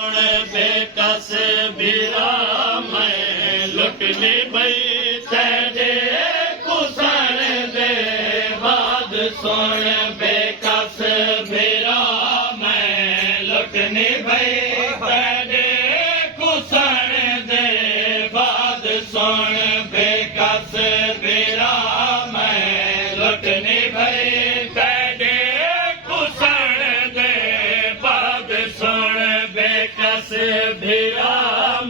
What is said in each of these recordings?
बेकस बिरा मैं लुटनी बई तेरे कुसण दे बाद सुन बेकस बिरा मैं लुटनी बई तेरे कुसण दे बाद सुन बेकस बिरा मैं लुटनी बई तेरे कुसण दे बाद सुन बेकस बिरा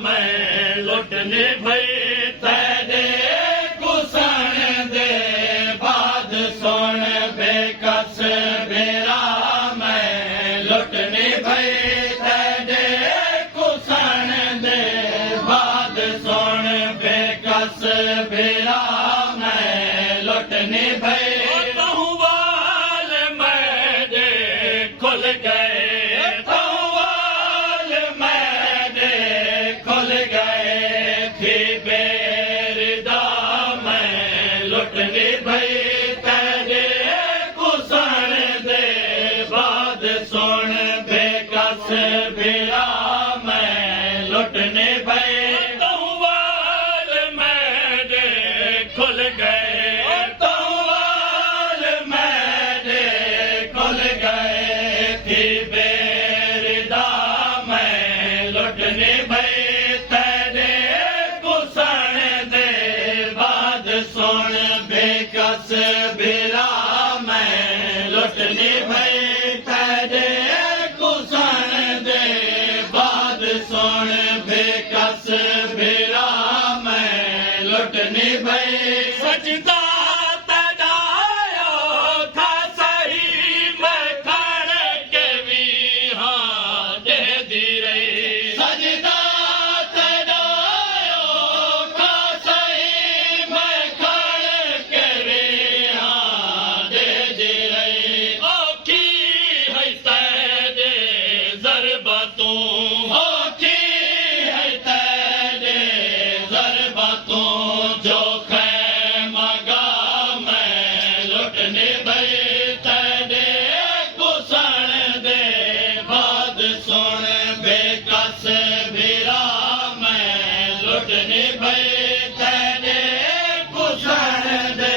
मैं लुटने भई तेरे कुसण दे बाद सुन बेकस बिरा मैं लुटने भई तेरे कुसण दे बाद सुन बेकस बिरा मैं लुटने भई तहुवाल मेरे खुल गए लुटने भई तेरे कुसण दे बाद सुन बेकस बिरा मैं लुटने भई तहुवाल मेरे खुल गए तहुवाल मेरे खुल गए थी बेरदा मैं लुटने भई तेरे कुसण दे बाद सुन बेकस बिरा मैं लुटने भई तेरे कुसण दे बाद सुन बेकस बिरा मैं लुटने भई सजदा तड़ायो था सही मैं खड़ के भी हाँ दे दी रही सजदा जो खैमगा मैं लुटने भई तेरे कुसण दे बाद सुन बेकस बिरा मैं लुटने भई तेरे कुसण दे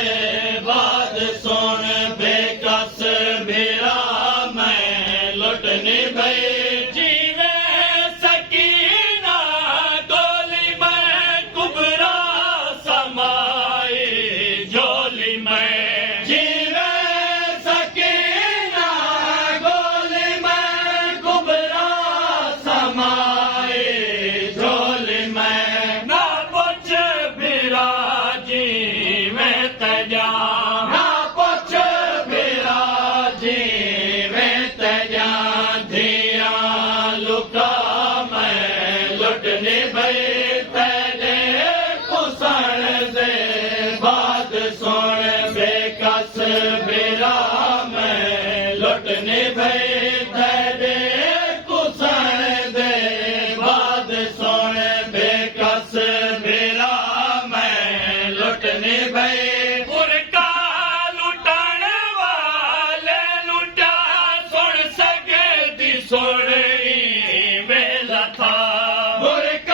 बाद सुन बेकस बिरा मैं लुटने भई लुटने भई तेरे कुसण दे बाद सुन बेकस बिरा मैं लुटने भई तेरे कुसण दे बाद सुन बेकस बिरा मैं लुटने भई पुरका लुटण वाले लुटा सुन सके दी सुन वेला था एक